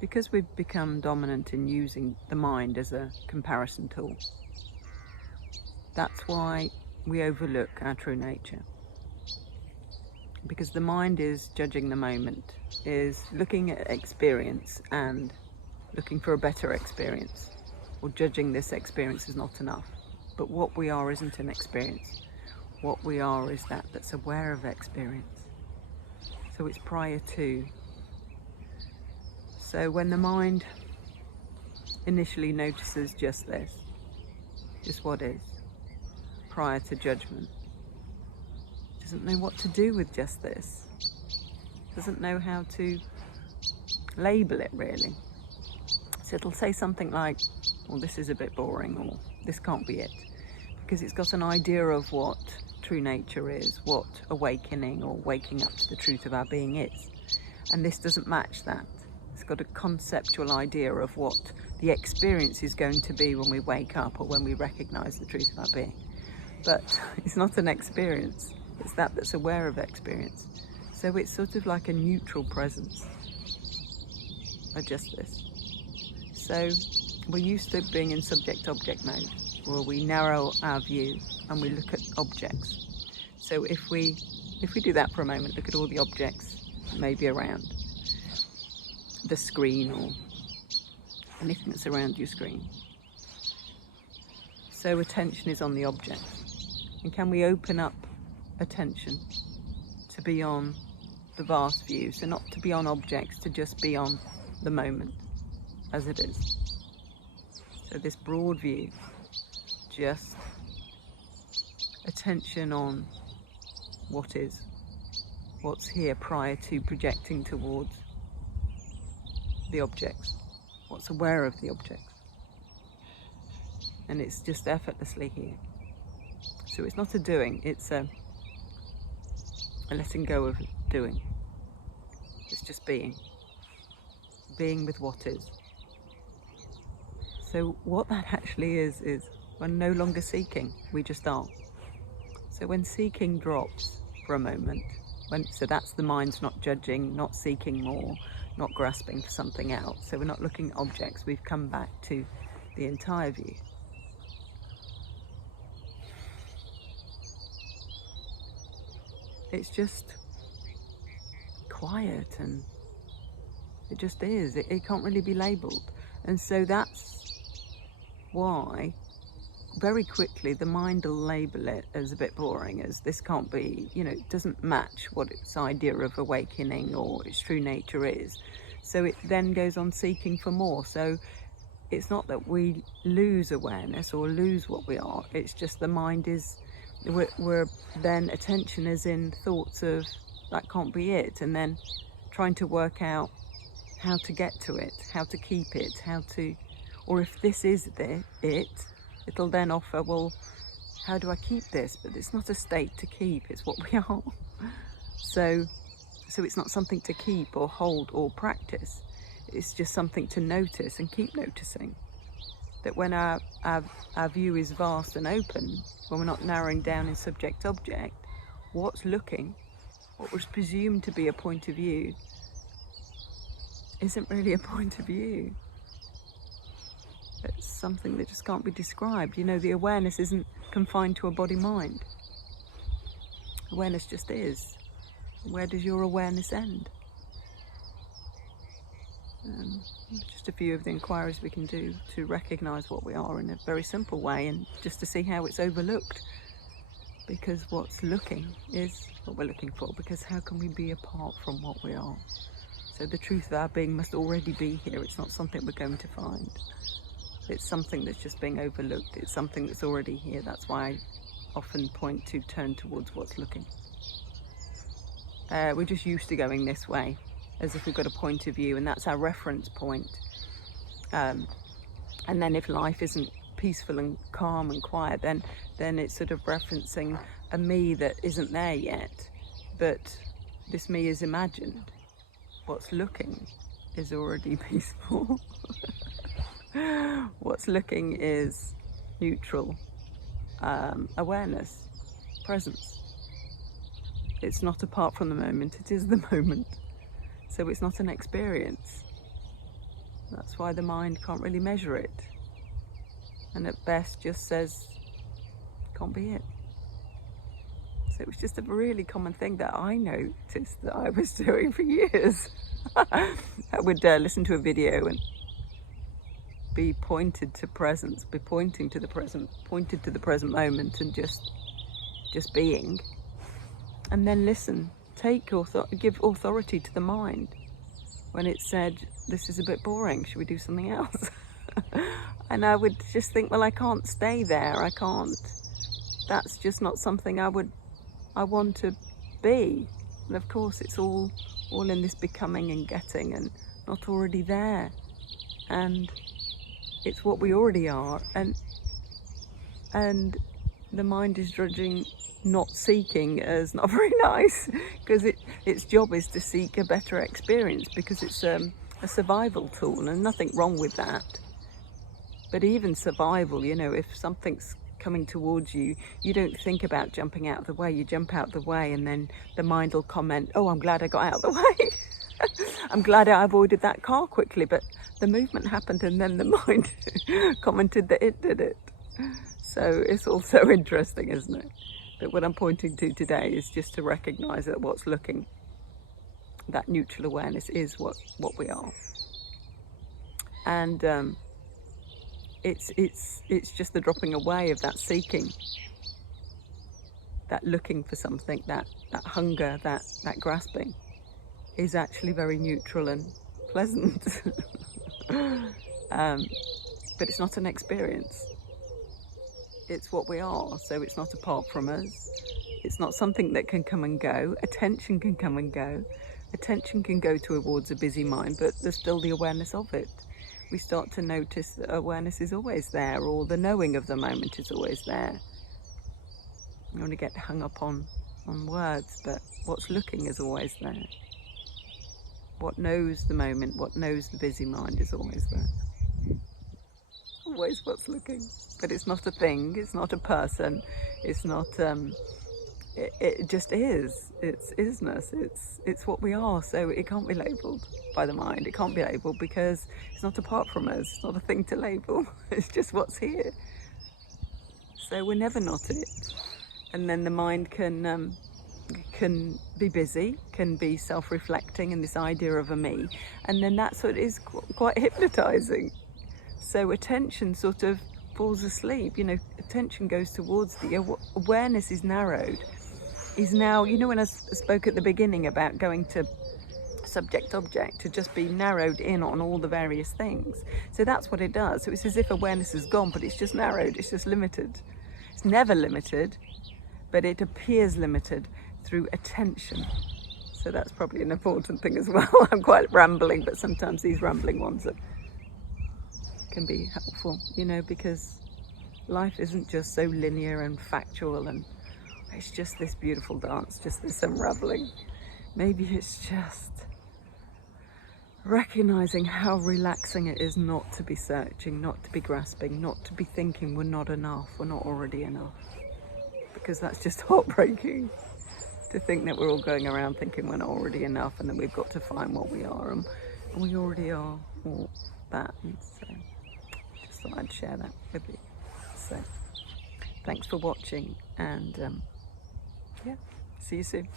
because we've become dominant in using the mind as a comparison tool, that's why we overlook our true nature. Because the mind is judging the moment, is looking at experience and looking for a better experience, or judging this experience is not enough. But what we are isn't an experience. What we are is that that's aware of experience. So it's prior to. So when the mind initially notices just this, just what is, prior to judgment, doesn't know what to do with just this, doesn't know how to label it really. So it'll say something like, well, this is a bit boring, or this can't be it, because it's got an idea of what true nature is, what awakening or waking up to the truth of our being is. And this doesn't match that. It's got a conceptual idea of what the experience is going to be when we wake up or when we recognize the truth of our being. But it's not an experience. It's that that's aware of experience. So it's sort of like a neutral presence, or just this. So we're used to being in subject-object mode, where we narrow our view and we look at objects. So if we do that for a moment, look at all the objects maybe around the screen or anything that's around your screen. So attention is on the object. And can we open up attention to be on the vast view? So not to be on objects, to just be on the moment as it is. So this broad view, just attention on what is, what's here prior to projecting towards the objects, what's aware of the objects. And it's just effortlessly here. So it's not a doing, it's a letting go of doing. It's just being with what is. So what that actually is we're no longer seeking, we just are. So when seeking drops for a moment, so that's the mind's not judging, not seeking more, not grasping for something else. So we're not looking at objects, we've come back to the entire view. It's just quiet, and it just is. It can't really be labelled. And so that's why very quickly the mind will label it as a bit boring, as this can't be, it doesn't match what its idea of awakening or its true nature is. So it then goes on seeking for more. So it's not that we lose awareness or lose what we are, it's just the mind is, we're then attention is in thoughts of that can't be it, and then trying to work out how to get to it, how to keep it, or if this is it'll then offer, well, how do I keep this? But it's not a state to keep, it's what we are. So it's not something to keep or hold or practice, it's just something to notice and keep noticing. That when our view is vast and open, when we're not narrowing down in subject-object, what's looking, what was presumed to be a point of view, isn't really a point of view. It's something that just can't be described. The awareness isn't confined to a body-mind. Awareness just is. Where does your awareness end? Just a few of the inquiries we can do to recognise what we are in a very simple way, and just to see how it's overlooked. Because what's looking is what we're looking for, because how can we be apart from what we are? So the truth of our being must already be here. It's not something we're going to find. It's something that's just being overlooked. It's something that's already here. That's why I often point to turn towards what's looking. We're just used to going this way, as if we've got a point of view, and that's our reference point. And then if life isn't peaceful and calm and quiet, then it's sort of referencing a me that isn't there yet. But this me is imagined. What's looking is already peaceful. What's looking is neutral, awareness, presence. It's not apart from the moment, it is the moment. So it's not an experience. That's why the mind can't really measure it. And at best just says, can't be it. So it was just a really common thing that I noticed that I was doing for years. I would listen to a video and be pointed to presence, be pointing to the present, pointed to the present moment, and just being. And then listen, give authority to the mind when it said, this is a bit boring, should we do something else? And I would just think, well, I can't stay there, I can't. That's just not something I want to be. And of course it's all in this becoming and getting, and not already there. And it's what we already are, and the mind is judging not seeking as not very nice, because its job is to seek a better experience, because it's a survival tool, and nothing wrong with that. But even survival, you know, if something's coming towards you, you don't think about jumping out of the way. You jump out the way, and then the mind will comment, oh, I'm glad I got out of the way. I'm glad I avoided that car quickly. But the movement happened, and then the mind commented that it did it. So it's all so interesting, isn't it? But what I'm pointing to today is just to recognize that what's looking, that neutral awareness, is what we are. And it's just the dropping away of that seeking, that looking for something, that hunger, that grasping is actually very neutral and pleasant. But it's not an experience. It's what we are, so it's not apart from us. It's not something that can come and go. Attention can come and go. Attention can go towards a busy mind, but there's still the awareness of it. We start to notice that awareness is always there, or the knowing of the moment is always there. You want to get hung up on words, but what's looking is always there. What knows the moment, what knows the busy mind is always there. Always what's looking. But it's not a thing, it's not a person, it's not, it just is. It's isness, it's what we are, so it can't be labelled by the mind. It can't be labelled because it's not apart from us, it's not a thing to label, it's just what's here. So we're never not it. And then the mind can be busy, can be self-reflecting, and this idea of a me, and then that's what is quite hypnotizing. So attention sort of falls asleep, you know, attention goes towards the awareness is narrowed. Is now, you know, when I spoke at the beginning about going to subject-object, to just be narrowed in on all the various things. So that's what it does. So it's as if awareness is gone, but it's just narrowed, it's just limited. It's never limited, but it appears limited through attention. So that's probably an important thing as well. I'm quite rambling, but sometimes these rambling ones can be helpful, you know, because life isn't just so linear and factual, and it's just this beautiful dance, just this unraveling. Maybe it's just recognizing how relaxing it is not to be searching, not to be grasping, not to be thinking we're not enough, we're not already enough. Because that's just heartbreaking, to think that we're all going around thinking we're not already enough, and that we've got to find what we are, and we already are all that. And so just thought I'd share that with you. So thanks for watching, and yeah, see you soon.